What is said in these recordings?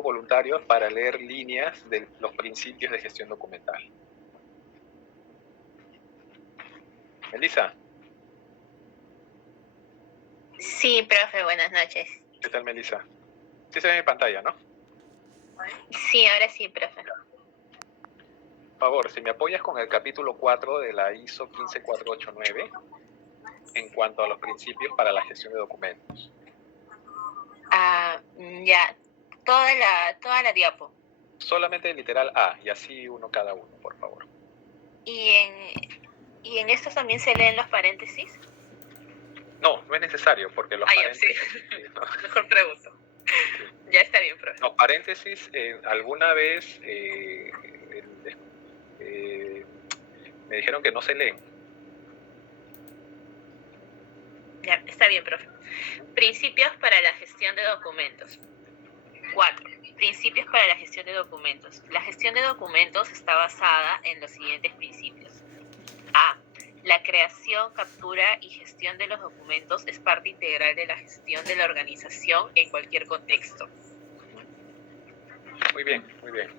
necesito voluntarios para leer líneas de los principios de gestión documental. Melissa. Sí, profe, buenas noches. ¿Qué tal, Melissa? Sí se ve en pantalla, ¿no? Sí, ahora sí, profe. Por favor, si me apoyas con el capítulo 4 de la ISO 15489 en cuanto a los principios para la gestión de documentos. Ya, toda la diapo. Solamente el literal A, y así uno cada uno, por favor. ¿Y en estos también se leen los paréntesis? No, no es necesario, porque los paréntesis... Sí. No. Mejor pregunto. Sí. Ya está bien, profe. Los paréntesis, alguna vez me dijeron que no se leen. Ya, está bien, profe. Principios para la gestión de documentos. 4. Principios para la gestión de documentos. La gestión de documentos está basada en los siguientes principios. A. La creación, captura y gestión de los documentos es parte integral de la gestión de la organización en cualquier contexto. Muy bien, muy bien.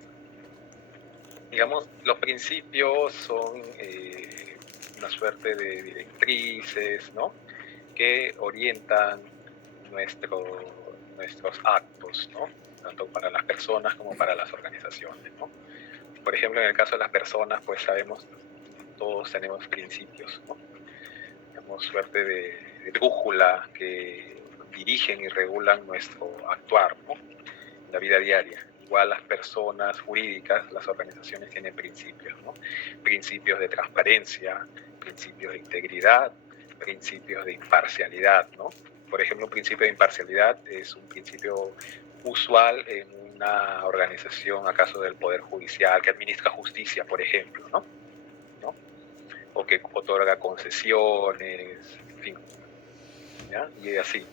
Digamos, los principios son una suerte de directrices, ¿no?, que orientan nuestros actos, ¿no?, tanto para las personas como para las organizaciones, ¿no? Por ejemplo, en el caso de las personas, pues sabemos, todos tenemos principios, ¿no? Tenemos suerte de brújula que dirigen y regulan nuestro actuar, ¿no?, en la vida diaria. Igual las personas jurídicas, las organizaciones tienen principios, ¿no? Principios de transparencia, principios de integridad, principios de imparcialidad, ¿no? Por ejemplo, un principio de imparcialidad es un principio usual en una organización, acaso del Poder Judicial, que administra justicia, por ejemplo, ¿no? O que otorga concesiones, en fin, ¿ya? Y así.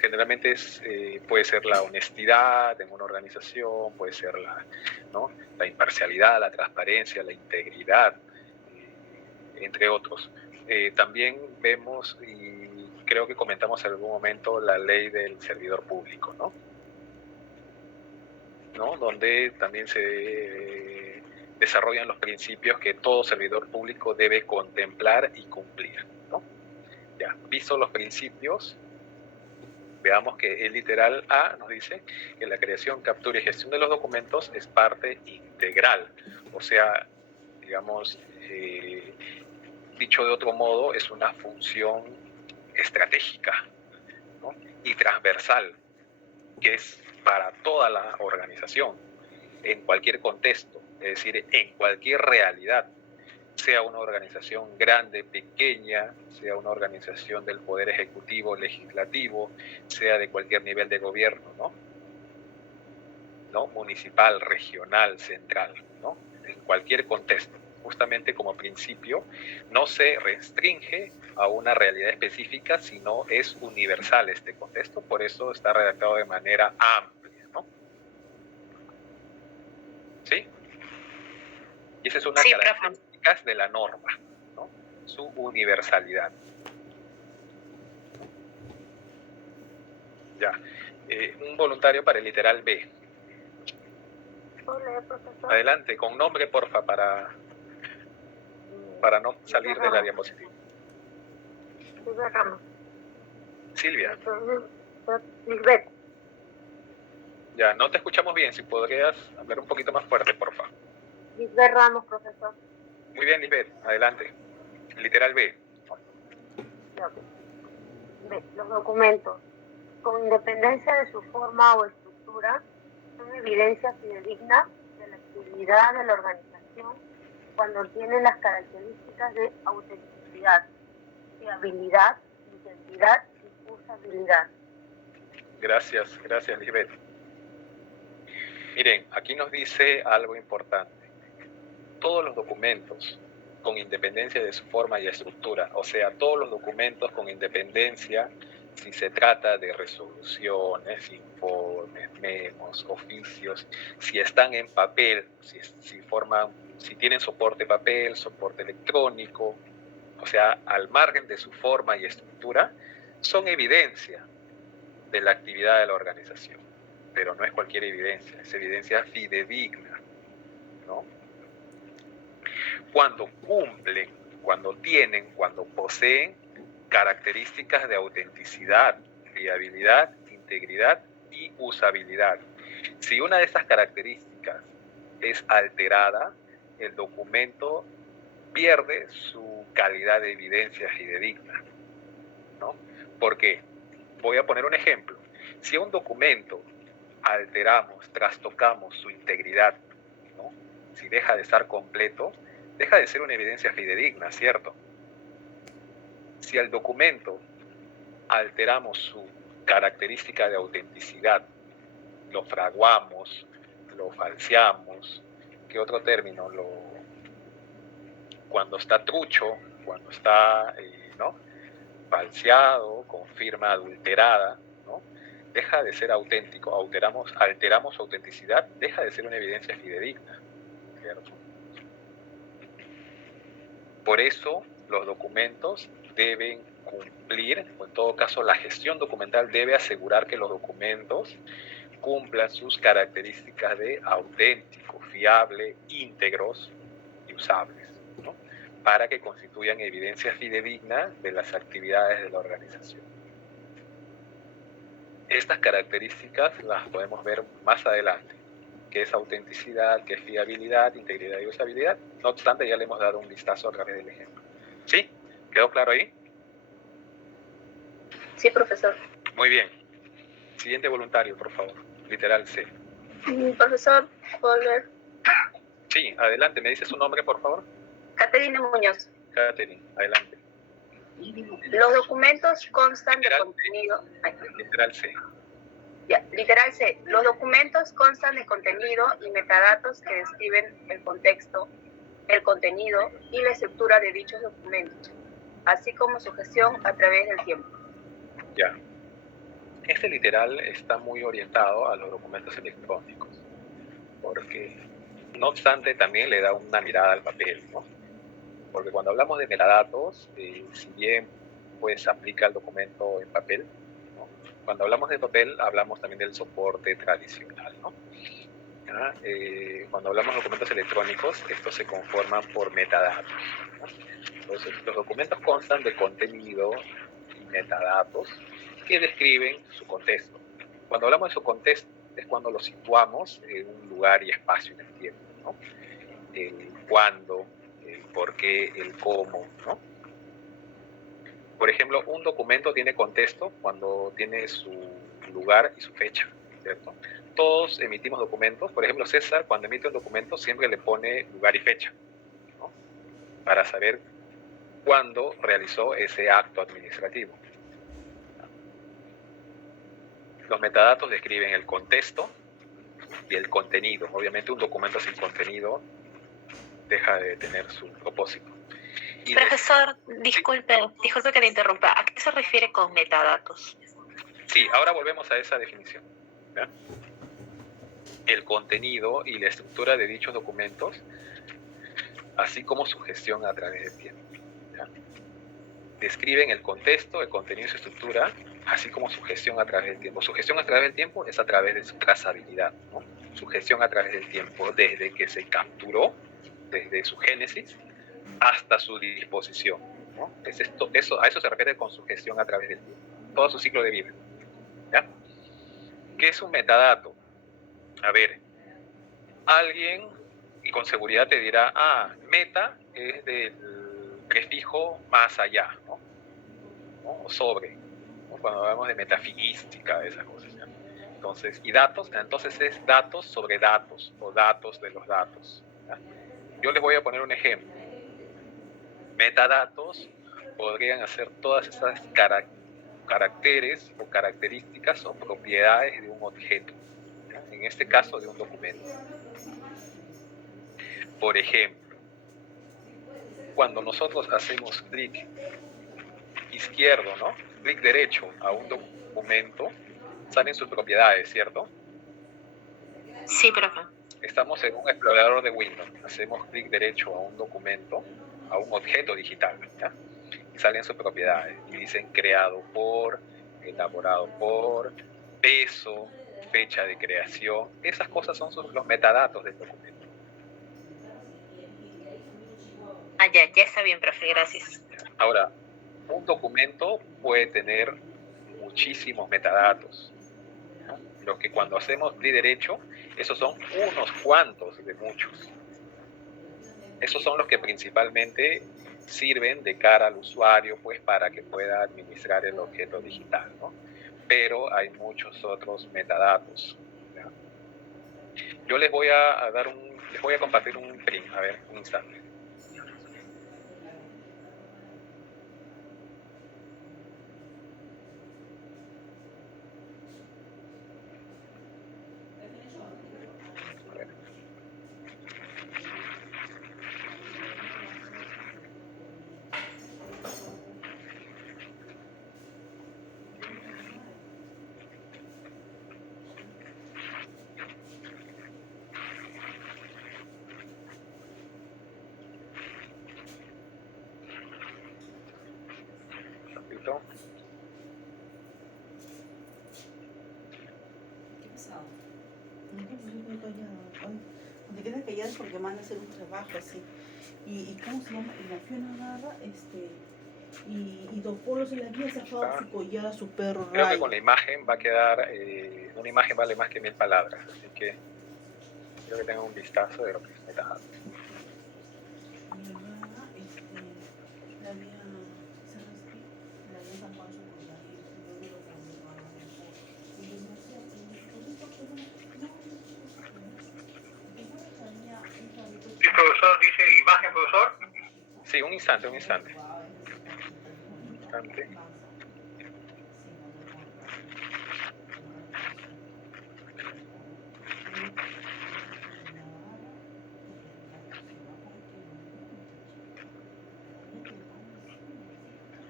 Generalmente puede ser la honestidad en una organización, puede ser la imparcialidad, la transparencia, la integridad, entre otros. También vemos, y creo que comentamos en algún momento, la ley del servidor público, ¿no? Donde también se desarrollan los principios que todo servidor público debe contemplar y cumplir, ¿no? Ya, visto los principios, veamos que el literal A nos dice que la creación, captura y gestión de los documentos es parte integral. O sea, digamos, dicho de otro modo, es una función estratégica, ¿no?, y transversal, que es para toda la organización, en cualquier contexto, es decir, en cualquier realidad, sea una organización grande, pequeña, sea una organización del Poder Ejecutivo, Legislativo, sea de cualquier nivel de gobierno, ¿no? Municipal, regional, central, ¿no? En cualquier contexto. Justamente como principio, no se restringe a una realidad específica, sino es universal este contexto, por eso está redactado de manera amplia, ¿no? ¿Sí? Y esa es una característica de la norma, ¿no?, su universalidad. Ya. Un voluntario para el literal B. Hola, profesor. Adelante, con nombre, porfa, para no salir de la diapositiva. Silvia Ramos. Silvia. Lisbeth. Ya, no te escuchamos bien. Si podrías hablar un poquito más fuerte, porfa. Lisbeth Ramos, profesor. Muy bien, Lisbeth. Adelante. Literal B. B. Los documentos, con independencia de su forma o estructura, son evidencia fidedigna de la actividad de la organización cuando tienen las características de autenticidad, fiabilidad, integridad y usabilidad. Gracias, Lisbeth. Miren, aquí nos dice algo importante. Todos los documentos, con independencia de su forma y estructura, o sea, todos los documentos con independencia, si se trata de resoluciones, informes, memos, oficios, si están en papel, si tienen soporte papel, soporte electrónico, o sea, al margen de su forma y estructura, son evidencia de la actividad de la organización. pero no es cualquier evidencia, es evidencia fidedigna, ¿no? Cuando cumplen, cuando tienen, cuando poseen características de autenticidad, fiabilidad, integridad y usabilidad. Si una de estas características es alterada, el documento pierde su calidad de evidencia fidedigna, ¿no? ¿Por qué? Voy a poner un ejemplo. Si a un documento alteramos, trastocamos su integridad, ¿no? Si deja de estar completo, deja de ser una evidencia fidedigna, ¿cierto? Si al documento alteramos su característica de autenticidad, lo fraguamos, lo falseamos, ¿qué otro término? Cuando está trucho, cuando está ¿no? falseado, con firma adulterada, ¿no? Deja de ser auténtico, alteramos su autenticidad, deja de ser una evidencia fidedigna, ¿cierto? Por eso los documentos deben cumplir, o en todo caso la gestión documental debe asegurar que los documentos cumplan sus características de auténtico, fiable, íntegros y usables, ¿no? Para que constituyan evidencia fidedigna de las actividades de la organización. Estas características las podemos ver más adelante, que es autenticidad, que es fiabilidad, integridad y usabilidad. No obstante, ya le hemos dado un vistazo a través del ejemplo. ¿Sí? ¿Quedó claro ahí? Sí, profesor. Muy bien. Siguiente voluntario, por favor. Literal C. Profesor, ¿puedo leer? Sí, adelante. ¿Me dice su nombre, por favor? Caterina Muñoz. Catherine, adelante. Los documentos constan de Literal contenido. Literal C. Ya, literal C. Los documentos constan de contenido y metadatos que describen el contexto, el contenido y la estructura de dichos documentos, así como su gestión a través del tiempo. Ya. Este literal está muy orientado a los documentos electrónicos, porque no obstante también le da una mirada al papel, ¿no? Porque cuando hablamos de metadatos, si bien pues aplica el documento en papel, ¿no? Cuando hablamos de papel hablamos también del soporte tradicional, ¿no? Cuando hablamos de documentos electrónicos, estos se conforman por metadatos, ¿no? Entonces, los documentos constan de contenido y metadatos que describen su contexto. Cuando hablamos de su contexto es cuando lo situamos en un lugar y espacio en el tiempo, ¿no? El cuándo, el por qué, el cómo, ¿no? Por ejemplo, un documento tiene contexto cuando tiene su lugar y su fecha, ¿cierto? Todos emitimos documentos. Por ejemplo, César, cuando emite un documento, siempre le pone lugar y fecha, ¿no? Para saber cuándo realizó ese acto administrativo. Los metadatos describen el contexto y el contenido. Obviamente un documento sin contenido deja de tener su propósito. Y profesor, disculpe que le interrumpa. ¿A qué se refiere con metadatos? Sí, ahora volvemos a esa definición, ¿ya? El contenido y la estructura de dichos documentos, así como su gestión a través del tiempo, ¿ya? Describen el contexto, el contenido y su estructura, así como su gestión a través del tiempo. Su gestión a través del tiempo es a través de su trazabilidad, ¿no? Su gestión a través del tiempo, desde que se capturó, desde su génesis, hasta su disposición, ¿no? A eso se refiere con su gestión a través del tiempo, todo su ciclo de vida, ¿ya? ¿Qué es un metadato? A ver, alguien, y con seguridad te dirá, meta es del prefijo más allá, ¿no? O sobre, ¿no? Cuando hablamos de metafísica, esas cosas, ¿ya? Entonces, y datos, entonces es datos sobre datos, o datos de los datos, ¿ya? Yo les voy a poner un ejemplo. Metadatos podrían hacer todas esas caracteres o características o propiedades de un objeto, ¿ya? En este caso de un documento. Por ejemplo, cuando nosotros hacemos clic izquierdo, ¿no? Clic derecho a un documento, salen sus propiedades, ¿cierto? Sí, profe. Estamos en un explorador de Windows, hacemos clic derecho a un documento, a un objeto digital, ¿ya? Y salen sus propiedades y dicen creado por, elaborado por, peso, fecha de creación. Esas cosas son los metadatos del documento. Ya está bien, profe, gracias. Ahora, un documento puede tener muchísimos metadatos, ¿no? Lo que cuando hacemos de derecho, esos son unos cuantos de muchos. Esos son los que principalmente sirven de cara al usuario, pues, para que pueda administrar el objeto digital, ¿no? Pero hay muchos otros metadatos, ¿ya? Yo les voy a compartir un print, a ver, un instante. A ver. Repito. ¿Qué ha pasado? No, pues yo estoy callada. Te quedas callada porque van a hacer un trabajo así. ¿Y cómo se llama? Y la Fiona agarra, y Don Polo se le había sacado su collar a su perro. Creo que Ray. con la imagen va a quedar, una imagen vale más que 1000 palabras, así que quiero que tengan un vistazo de lo que es metadatos. Mi hermana, la había, ¿sabes qué? Le había sacado su collar y yo lo transformaba en polvo. Y yo me decía, Sí, profesor, dice imagen, profesor. Sí, un instante, un instante. Un instante.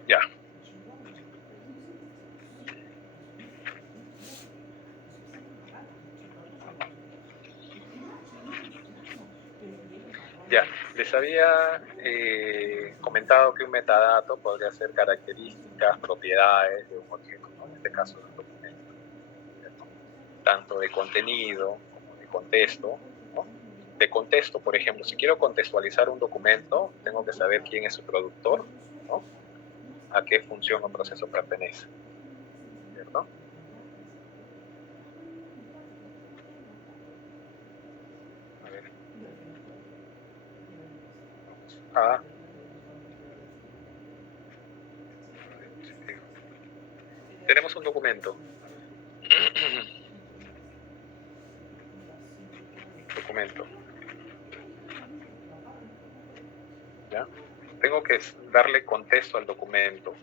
Ya. Ya, les había comentado que un metadato podría ser características, propiedades de un objeto, ¿no? En este caso de un documento, ¿cierto? Tanto de contenido como de contexto, ¿no? De contexto, por ejemplo, si quiero contextualizar un documento, tengo que saber quién es su productor, ¿no? A qué función o proceso pertenece, ¿cierto? A ver. Tenemos un documento. Documento. ¿Ya? Tengo que darle contexto al documento.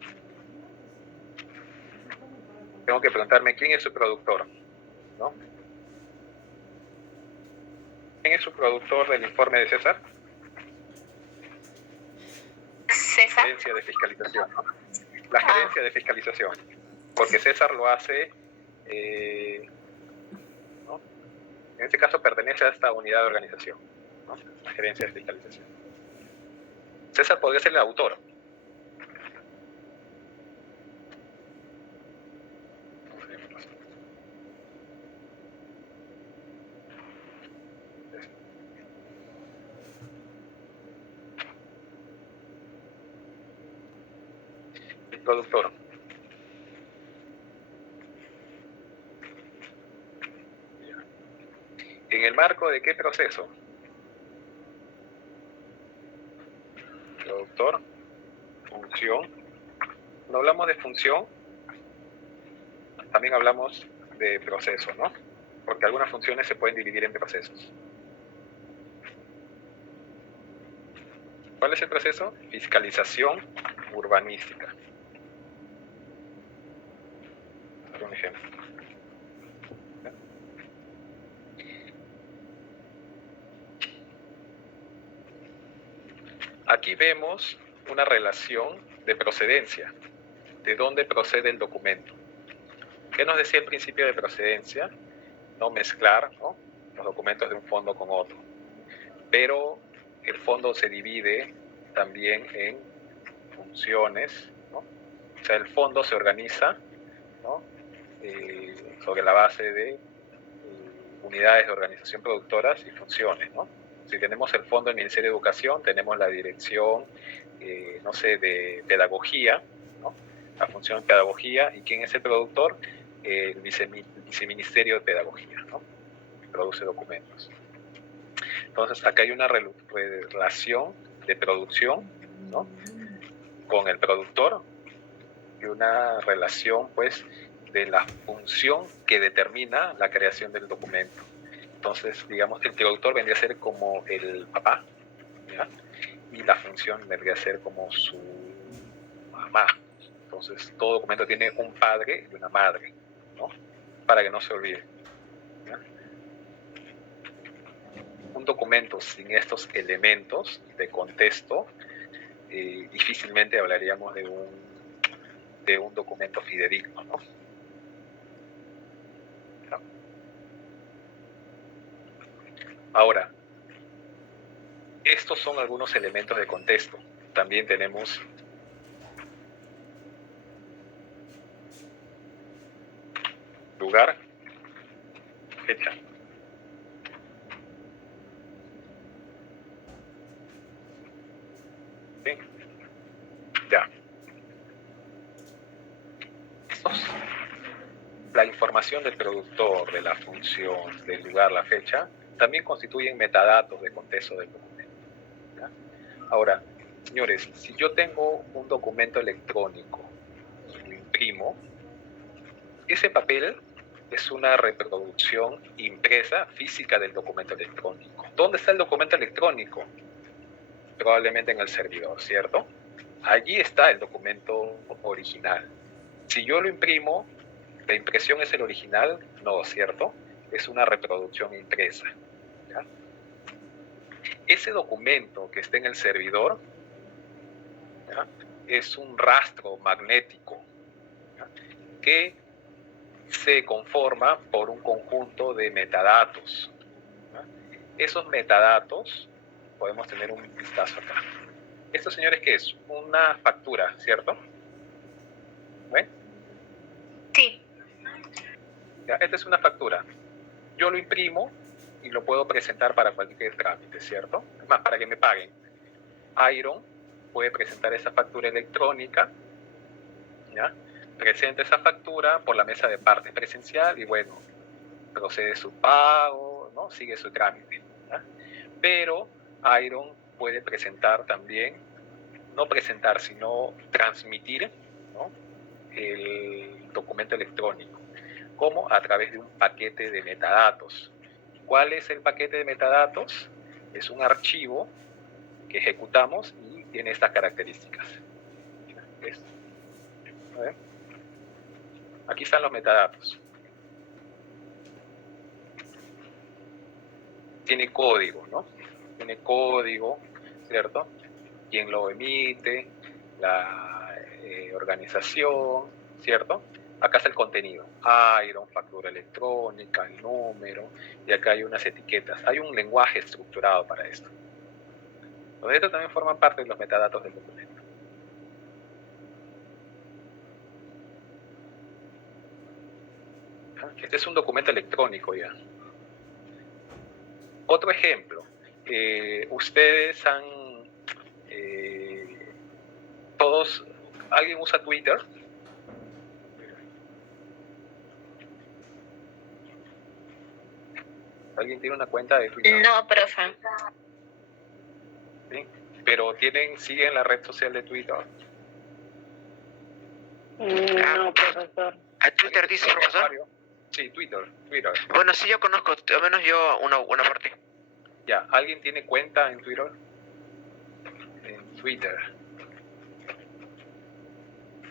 Tengo que preguntarme quién es su productor, ¿no? ¿Quién es su productor del informe de César? César. Gerencia de fiscalización, ¿no? La gerencia de fiscalización. Porque César lo hace, ¿no? En este caso pertenece a esta unidad de organización, ¿no? La gerencia de fiscalización. César podría ser el autor. El productor. ¿En el marco de qué proceso? Productor, función. Cuando hablamos de función, también hablamos de proceso, ¿no? Porque algunas funciones se pueden dividir en procesos. ¿Cuál es el proceso? Fiscalización urbanística. Por un ejemplo. Aquí vemos una relación de procedencia, de dónde procede el documento. ¿Qué nos decía el principio de procedencia? No mezclar, ¿no?, los documentos de un fondo con otro. Pero el fondo se divide también en funciones, ¿no? O sea, el fondo se organiza, ¿no?, sobre la base de unidades de organización productoras y funciones, ¿no? Si tenemos el fondo del Ministerio de Educación, tenemos la dirección, no sé, de pedagogía, ¿no? La función de pedagogía, ¿y quién es el productor? El viceministerio de pedagogía, ¿no? Que produce documentos. Entonces, acá hay una relación de producción, ¿no? Con el productor y una relación, pues, de la función que determina la creación del documento. Entonces, digamos que el productor vendría a ser como el papá, ¿ya? Y la función vendría a ser como su mamá. Entonces, todo documento tiene un padre y una madre, ¿no? Para que no se olvide, ¿ya? Un documento sin estos elementos de contexto, difícilmente hablaríamos de un documento fidedigno, ¿no? Ahora, estos son algunos elementos de contexto. También tenemos lugar, fecha. ¿Sí? Ya. La información del productor, de la función, del lugar, la fecha, también constituyen metadatos de contexto del documento, ¿ya? Ahora, señores, si yo tengo un documento electrónico y lo imprimo, ese papel es una reproducción impresa física del documento electrónico. ¿Dónde está el documento electrónico? Probablemente en el servidor, ¿cierto? Allí está el documento original. Si yo lo imprimo, ¿la impresión es el original? No, ¿cierto? Es una reproducción impresa, ¿ya? Ese documento que está en el servidor, ¿ya? Es un rastro magnético, ¿ya? Que se conforma por un conjunto de metadatos, ¿ya? Esos metadatos, podemos tener un vistazo acá. Esto, señores, ¿qué es? Una factura, ¿cierto? ¿Ven? Sí. Ya, esta es una factura. Yo lo imprimo y lo puedo presentar para cualquier trámite, ¿cierto? Es más, para que me paguen. Iron puede presentar esa factura electrónica, ¿ya? Presenta esa factura por la mesa de partes presencial y, bueno, procede su pago, ¿no? Sigue su trámite, ¿ya? Pero Iron puede presentar también, no presentar, sino transmitir, ¿no? El documento electrónico. ¿Cómo? A través de un paquete de metadatos. ¿Cuál es el paquete de metadatos? Es un archivo que ejecutamos y tiene estas características. A ver. Aquí están los metadatos. Tiene código, ¿no? Tiene código, ¿cierto? Quién lo emite, la organización, ¿cierto? Acá está el contenido. Iron, factura electrónica, el número, y acá hay unas etiquetas. Hay un lenguaje estructurado para esto. Entonces, estos también forman parte de los metadatos del documento. Este es un documento electrónico ya. Otro ejemplo. Ustedes han... todos... ¿Alguien usa Twitter? ¿Alguien tiene una cuenta de Twitter? No, profe. ¿Sí? Pero siguen la red social de Twitter. No, profesor. ¿A Twitter dice, profesor? Sí, Twitter. Bueno, sí, yo conozco, al menos yo una parte. Ya, ¿alguien tiene cuenta en Twitter? En Twitter.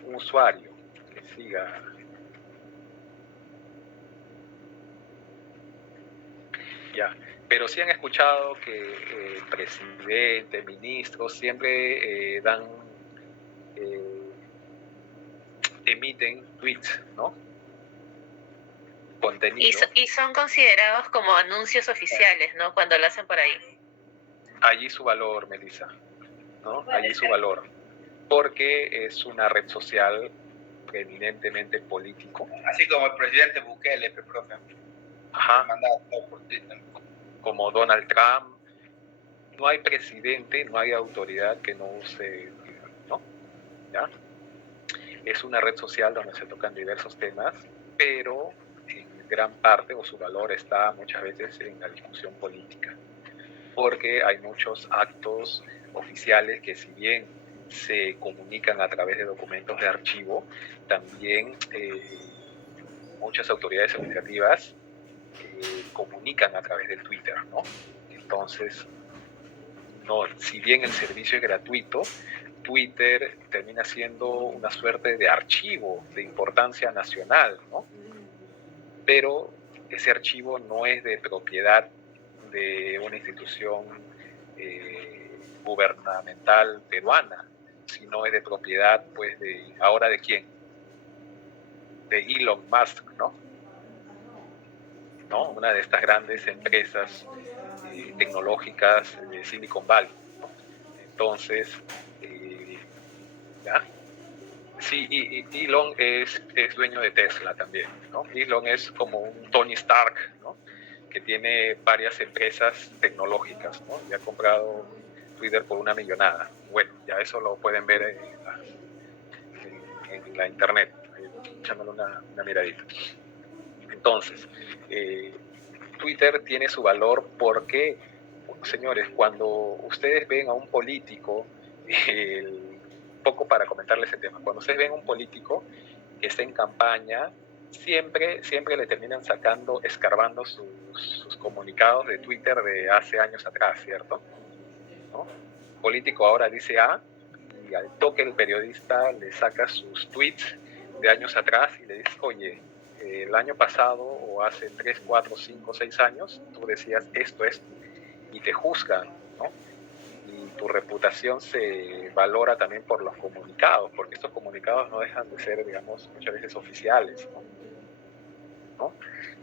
Un usuario que siga. Ya, pero sí han escuchado que el presidente, ministros, siempre emiten tweets, ¿no? Contenido. Y son considerados como anuncios oficiales, ¿no? Cuando lo hacen por ahí. Allí su valor, Melissa, ¿no? Allí su valor. Porque es una red social eminentemente político. Así como el presidente Bukele, profe. Ajá. mandado por Twitter. Como Donald Trump. No hay presidente, no hay autoridad que no use Twitter, ¿no? ¿Ya? Es una red social donde se tocan diversos temas, pero en gran parte o su valor está muchas veces en la discusión política, porque hay muchos actos oficiales que, si bien se comunican a través de documentos de archivo, también muchas autoridades administrativas comunican a través de Twitter, ¿no? Entonces, no, si bien el servicio es gratuito, Twitter termina siendo una suerte de archivo de importancia nacional, ¿no? Pero ese archivo no es de propiedad de una institución gubernamental peruana, sino es de propiedad, pues, ¿ahora de quién? De Elon Musk, ¿no? Una de estas grandes empresas tecnológicas de Silicon Valley, ¿no? Entonces, ¿ya? Sí, y Elon es dueño de Tesla también, ¿no? Elon es como un Tony Stark, ¿no? Que tiene varias empresas tecnológicas, ¿no? Y ha comprado Twitter por una millonada. Bueno, ya eso lo pueden ver en la internet, echándole una miradita. Entonces, Twitter tiene su valor porque, señores, cuando ustedes ven a un político, poco para comentarles ese tema, cuando ustedes ven a un político que está en campaña, siempre le terminan sacando, escarbando sus comunicados de Twitter de hace años atrás, ¿cierto? ¿No? El político ahora dice A, y al toque el periodista le saca sus tweets de años atrás y le dice, oye, el año pasado o hace 3, 4, 5, 6 años, tú decías esto, y te juzgan, ¿no? Y tu reputación se valora también por los comunicados, porque estos comunicados no dejan de ser, digamos, muchas veces oficiales, ¿no?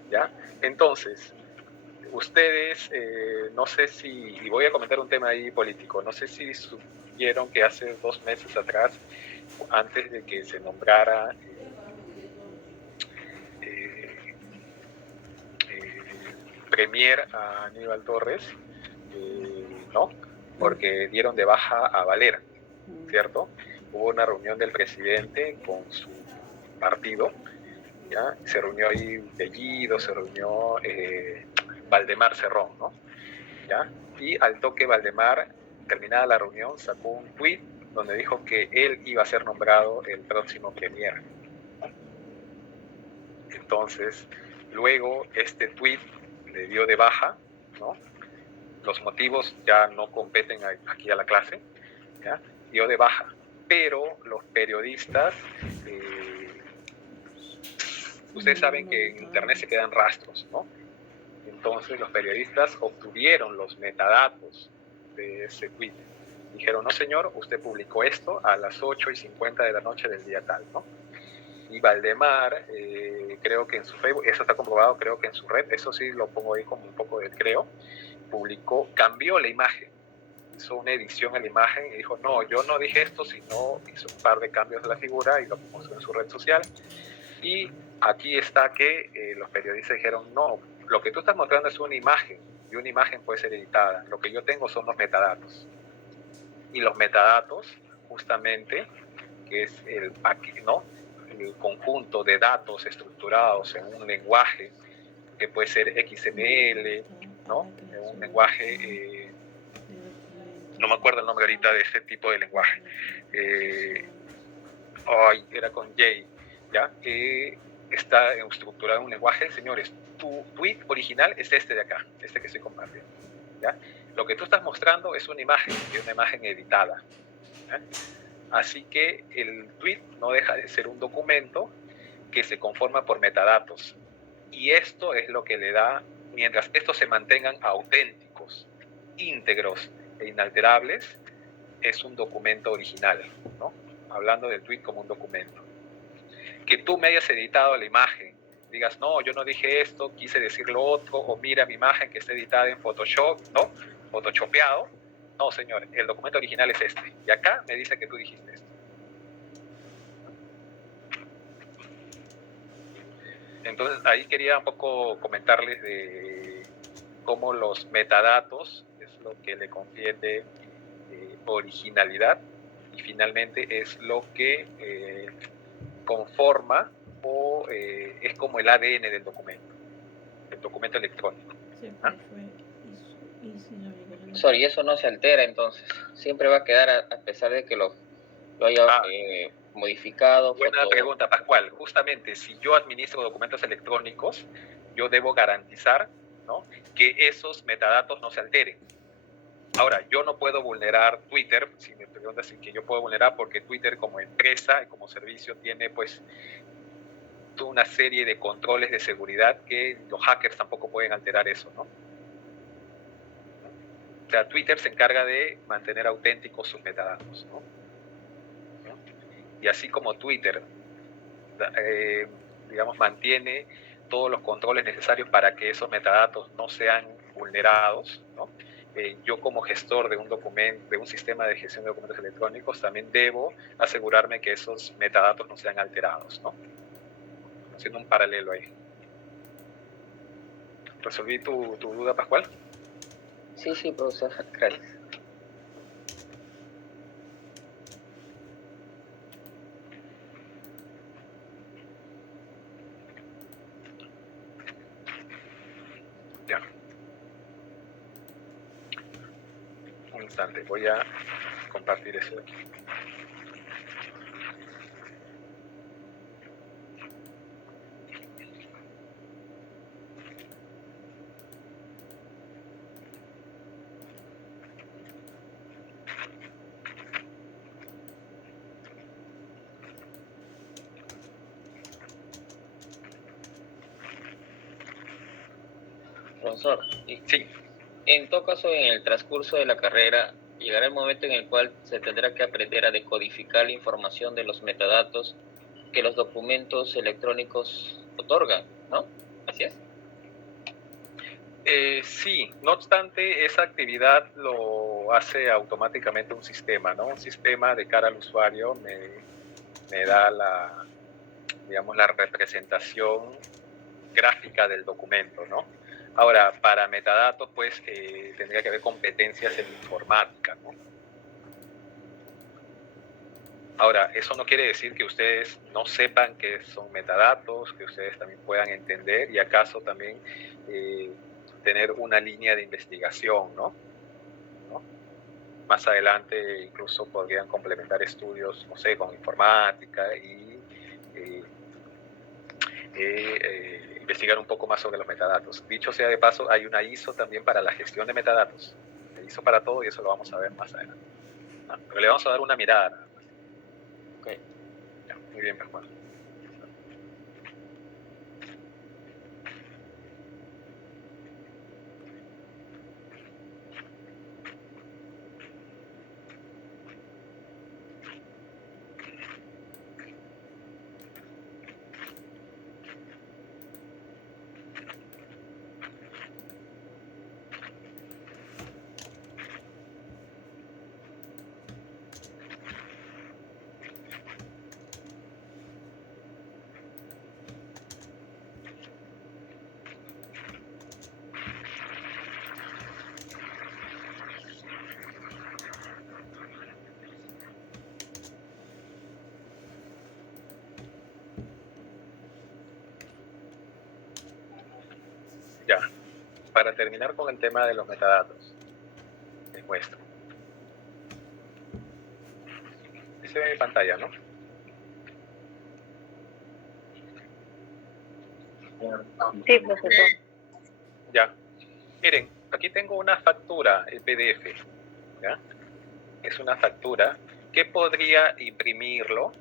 ¿Ya? Entonces, ustedes, no sé si, y voy a comentar un tema ahí político, no sé si supieron que hace 2 meses atrás, antes de que se nombrara premier a Aníbal Torres, ¿no? Porque dieron de baja a Valera, ¿cierto? Hubo una reunión del presidente con su partido, ¿ya? Se reunió ahí Bellido, se reunió Valdemar Cerrón, ¿no? ¿Ya? Y al toque Valdemar, terminada la reunión, sacó un tuit donde dijo que él iba a ser nombrado el próximo premier. Entonces, luego este tuit le dio de baja, ¿no? Los motivos ya no competen aquí a la clase, ¿ya? Dio de baja, pero los periodistas, ustedes saben que en internet se quedan rastros, ¿no? Entonces los periodistas obtuvieron los metadatos de ese tweet. Dijeron, no señor, usted publicó esto a las 8:50 de la noche del día tal, ¿no? Y Valdemar, creo que en su Facebook, eso está comprobado, creo que en su red, eso sí lo pongo ahí como un poco de creo, publicó, cambió la imagen, hizo una edición en la imagen y dijo, no, yo no dije esto, sino hizo un par de cambios de la figura y lo puso en su red social. Y aquí está que los periodistas dijeron, no, lo que tú estás mostrando es una imagen, y una imagen puede ser editada, lo que yo tengo son los metadatos. Y los metadatos, justamente, que es el paquete, ¿no? El conjunto de datos estructurados en un lenguaje que puede ser XML, ¿no? Un lenguaje, no me acuerdo el nombre ahorita de ese tipo de lenguaje. Era con J, ¿ya? Está estructurado en un lenguaje, señores, tu tweet original es este de acá, este que estoy compartiendo, ¿ya? Lo que tú estás mostrando es una imagen, y una imagen editada, ¿ya? Así que el tweet no deja de ser un documento que se conforma por metadatos. Y esto es lo que le da, mientras estos se mantengan auténticos, íntegros e inalterables, es un documento original, ¿no? Hablando del tweet como un documento. Que tú me hayas editado la imagen, digas, no, yo no dije esto, quise decir lo otro, o mira mi imagen que está editada en Photoshop, ¿no? Photoshopeado. No, señor, el documento original es este. Y acá me dice que tú dijiste esto. Entonces, ahí quería un poco comentarles de cómo los metadatos es lo que le confiere originalidad y finalmente es lo que conforma o es como el ADN del documento electrónico. ¿Ah? Profesor, y eso no se altera entonces, siempre va a quedar a pesar de que lo haya modificado. Buena pregunta, Pascual. Justamente, si yo administro documentos electrónicos, yo debo garantizar, ¿no?, que esos metadatos no se alteren. Ahora, yo no puedo vulnerar Twitter, si me preguntas si que yo puedo vulnerar, porque Twitter como empresa y como servicio tiene pues toda una serie de controles de seguridad que los hackers tampoco pueden alterar eso, ¿no? O sea, Twitter se encarga de mantener auténticos sus metadatos, ¿no? Y así como Twitter, digamos, mantiene todos los controles necesarios para que esos metadatos no sean vulnerados, ¿no? Yo como gestor de un documento, de un sistema de gestión de documentos electrónicos, también debo asegurarme que esos metadatos no sean alterados, ¿no? Haciendo un paralelo ahí. ¿Resolví tu duda, Pascual? Sí, profesor, gracias. Ya. Un instante, voy a compartir eso de aquí. Profesor, Sí. En todo caso, en el transcurso de la carrera, llegará el momento en el cual se tendrá que aprender a decodificar la información de los metadatos que los documentos electrónicos otorgan, ¿no? ¿Así es? Sí, no obstante, esa actividad lo hace automáticamente un sistema, ¿no? Un sistema de cara al usuario me da la, digamos, la representación gráfica del documento, ¿no? Ahora, para metadatos, pues, tendría que haber competencias en informática, ¿no? Ahora, eso no quiere decir que ustedes no sepan qué son metadatos, que ustedes también puedan entender y acaso también tener una línea de investigación, ¿no? Más adelante incluso podrían complementar estudios, no sé, con informática y investigar un poco más sobre los metadatos. Dicho sea de paso, hay una ISO también para la gestión de metadatos. La ISO para todo y eso lo vamos a ver más adelante. ¿No? Pero le vamos a dar una mirada nada más. Okay. Ya, muy bien, Pascual. Ya, para terminar con el tema de los metadatos, les muestro. Se ve mi pantalla, ¿no? Sí, profesor. Ya. Miren, aquí tengo una factura, el PDF, ¿ya? Es una factura que podría imprimirlo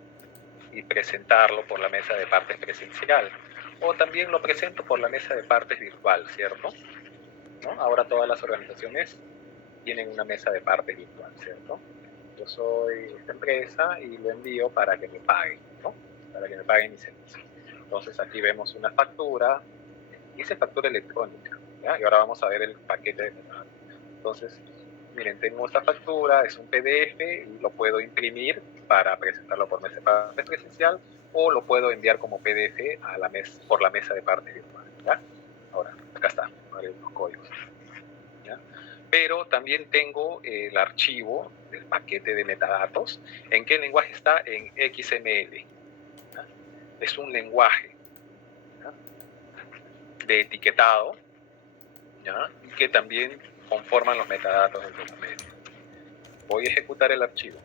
y presentarlo por la mesa de partes presencial. O también lo presento por la mesa de partes virtual, ¿cierto? ¿No? Ahora todas las organizaciones tienen una mesa de partes virtual, ¿cierto? Yo soy esta empresa y lo envío para que me paguen, ¿no? Para que me paguen mis servicios. Entonces aquí vemos una factura, dice factura electrónica, ¿ya? Y ahora vamos a ver el paquete de metadatos. Entonces, miren, tengo esta factura, es un PDF y lo puedo imprimir para presentarlo por mesa de partes presencial o lo puedo enviar como PDF a la por la mesa de parte virtual, ¿ya? Ahora, acá está, los códigos, ¿ya? Pero también tengo el archivo del paquete de metadatos. ¿En qué lenguaje está? En XML, ¿ya? Es un lenguaje, ¿ya?, de etiquetado, ¿ya?, que también conforman los metadatos del documento. Voy a ejecutar el archivo.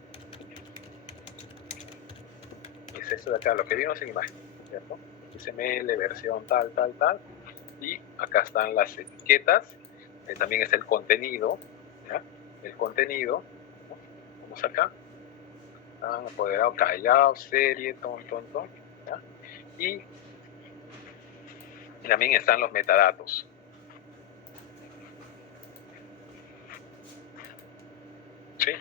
Es esto de acá, lo que vimos en imagen, ¿cierto? XML, versión tal, tal, tal. Y acá están las etiquetas. También está el contenido, ¿ya? El contenido, ¿no? Vamos acá. Apoderado, callado, serie, ton, ¿ya? Y también están los metadatos. ¿Sí?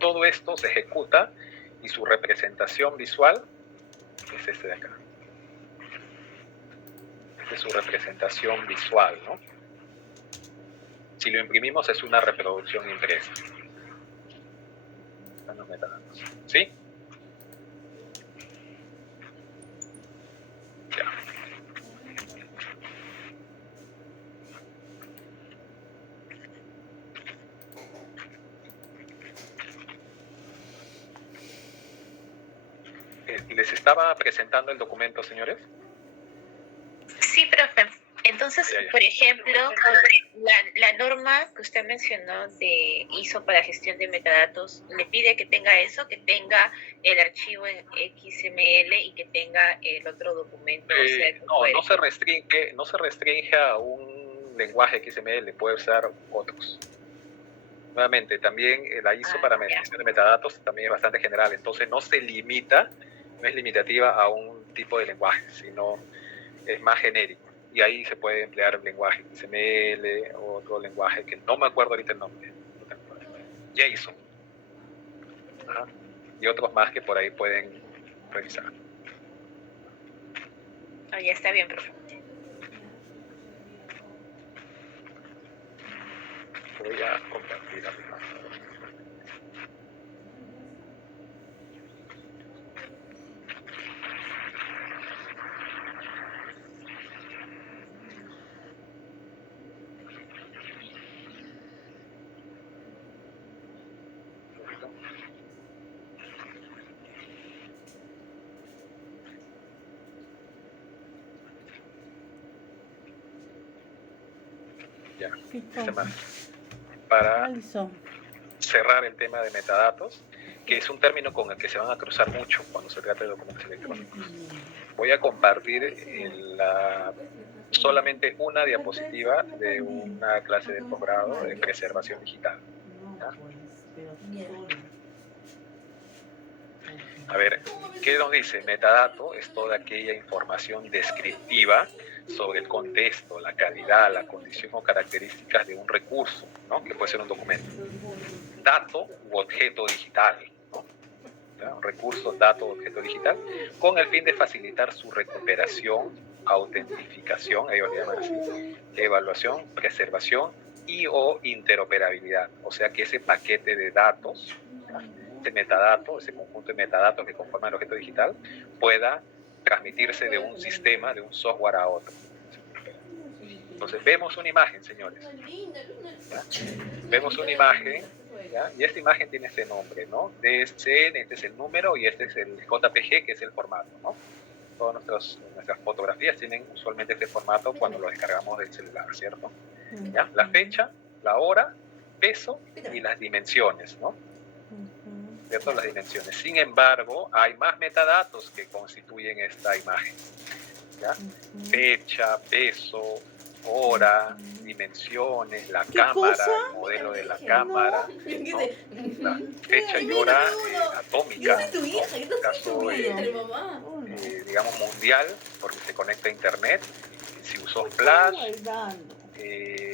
Todo esto se ejecuta y su representación visual es este de acá. Esta es su representación visual, ¿no? Si lo imprimimos es una reproducción impresa. Están los metadatos. ¿Sí? Ya. ¿Les estaba presentando el documento, señores? Sí, profe. Entonces, Ya. por ejemplo, la norma que usted mencionó de ISO para gestión de metadatos, le pide que tenga eso, que tenga el archivo en XML y que tenga el otro documento. O sea, no se restringe a un lenguaje XML, puede usar otros. Nuevamente, también la ISO para gestión de metadatos también es bastante general, entonces no se limita, no es limitativa a un tipo de lenguaje, sino es más genérico. Y ahí se puede emplear el lenguaje XML o otro lenguaje que no me acuerdo ahorita el nombre. JSON. Ajá. Y otros más que por ahí pueden revisar. Oh, ya está bien, profe. Voy a compartir la pantalla. Ya, para cerrar el tema de metadatos, que es un término con el que se van a cruzar mucho cuando se trata de documentos electrónicos. Voy a compartir solamente una diapositiva de una clase de posgrado de preservación digital, ¿ya? A ver, ¿qué nos dice? Metadato es toda aquella información descriptiva sobre el contexto, la calidad, la condición o características de un recurso, ¿no?, que puede ser un documento. Dato u objeto digital, ¿no? ¿Ya? Recurso, dato, objeto digital, con el fin de facilitar su recuperación, autentificación, ellos le llaman así, evaluación, preservación y o interoperabilidad. O sea que ese paquete de datos, ¿ya?, ese metadato, ese conjunto de metadatos que conforman el objeto digital, pueda transmitirse de un sistema, de un software a otro. Entonces vemos una imagen, señores, ¿ya? Vemos una imagen, ¿ya?, y esta imagen tiene este nombre, ¿no? DSN, este es el número y este es el JPG, que es el formato, ¿no? Todas nuestras fotografías tienen usualmente este formato cuando lo descargamos del celular, ¿cierto? ¿Ya? La fecha, la hora, peso y las dimensiones, ¿no? ¿Cierto? Las dimensiones. Sin embargo, hay más metadatos que constituyen esta imagen, ¿ya? Fecha, peso, hora, dimensiones, la cámara, el modelo de la cámara, ¿no?, la fecha y hora atómica, ¿no?, en el caso digamos mundial, porque se conecta a internet, si usó flash,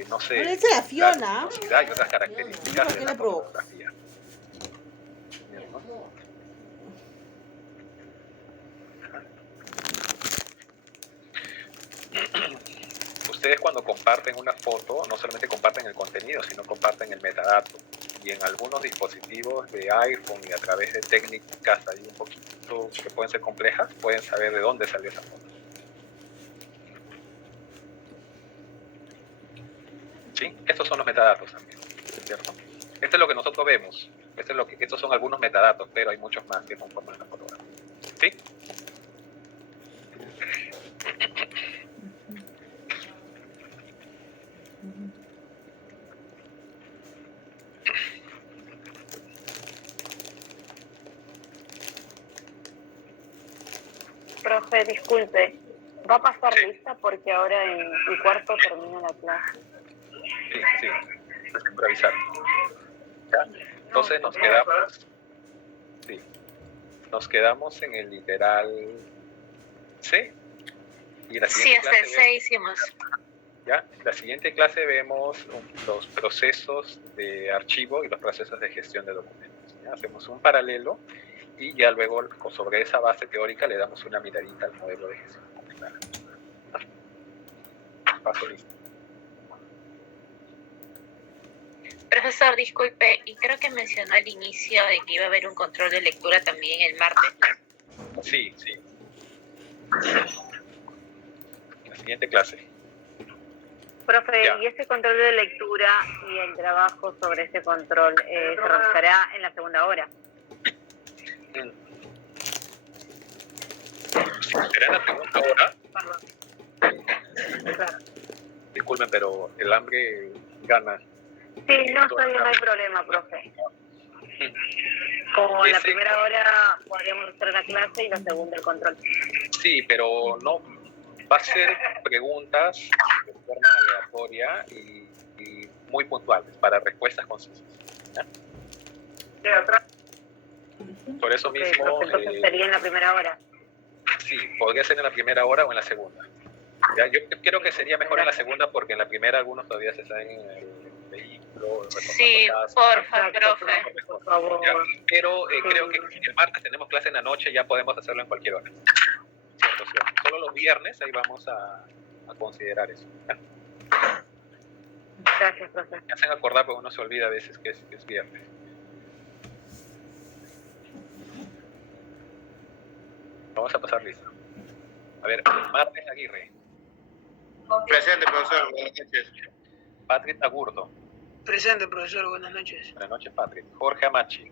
no sé, la velocidad y otras características de la fotografía. Ustedes cuando comparten una foto, no solamente comparten el contenido, sino comparten el metadato, y en algunos dispositivos de iPhone y a través de técnicas ahí un poquito que pueden ser complejas, pueden saber de dónde salió esa foto. ¿Sí? Estos son los metadatos también, ¿cierto? Esto es lo que nosotros vemos. Estos son algunos metadatos, pero hay muchos más que conforman la fotografía. ¿Sí? Profe, disculpe, ¿va a pasar Sí. lista? Porque ahora en el cuarto termina la clase. Sí, sí. Es improvisar. ¿Ya? Entonces nos quedamos... Sí. Nos quedamos en el literal C. Y la Sí, siguiente hasta el clase 6 hicimos. ¿ya? La siguiente clase vemos los procesos de archivo y los procesos de gestión de documentos. ¿Ya? Hacemos un paralelo y ya luego sobre esa base teórica le damos una miradita al modelo de gestión documental. Paso listo. Profesor, disculpe, y creo que mencionó al inicio de que iba a haber un control de lectura también el martes. Sí, sí. La siguiente clase. Profe, Ya. ¿y ese control de lectura y el trabajo sobre ese control se realizará en la segunda hora? ¿Será en la segunda hora? Claro. Disculpen, pero el hambre gana. Sí, no, está bien, no hay problema, profe. Como en la Ese- primera hora podríamos hacer la clase y la segunda el control. Sí, pero no va a ser preguntas de forma aleatoria y muy puntuales para respuestas concisas. ¿Ya? Por eso Ok, mismo, profe, entonces sería en la primera hora. sí, podría ser en la primera hora o en la segunda. ¿Ya? Yo creo que sería mejor en la segunda porque en la primera algunos todavía se están en el vehículo. Sí, porfa, Exacto, profe. por favor. ¿Ya? Pero Sí. creo que si el martes tenemos clase en la noche, ya podemos hacerlo en cualquier hora. Cierto, cierto. Solo los viernes ahí vamos a considerar eso. ¿Ya? Gracias, profe. Me hacen acordar porque uno se olvida a veces que es viernes. Vamos a pasar lista. A ver, Martes Aguirre, Presente, profesor. Buenas noches. Patrick Agurto. Presente, profesor. Buenas noches. Buenas noches, Patrick. Jorge Amachi.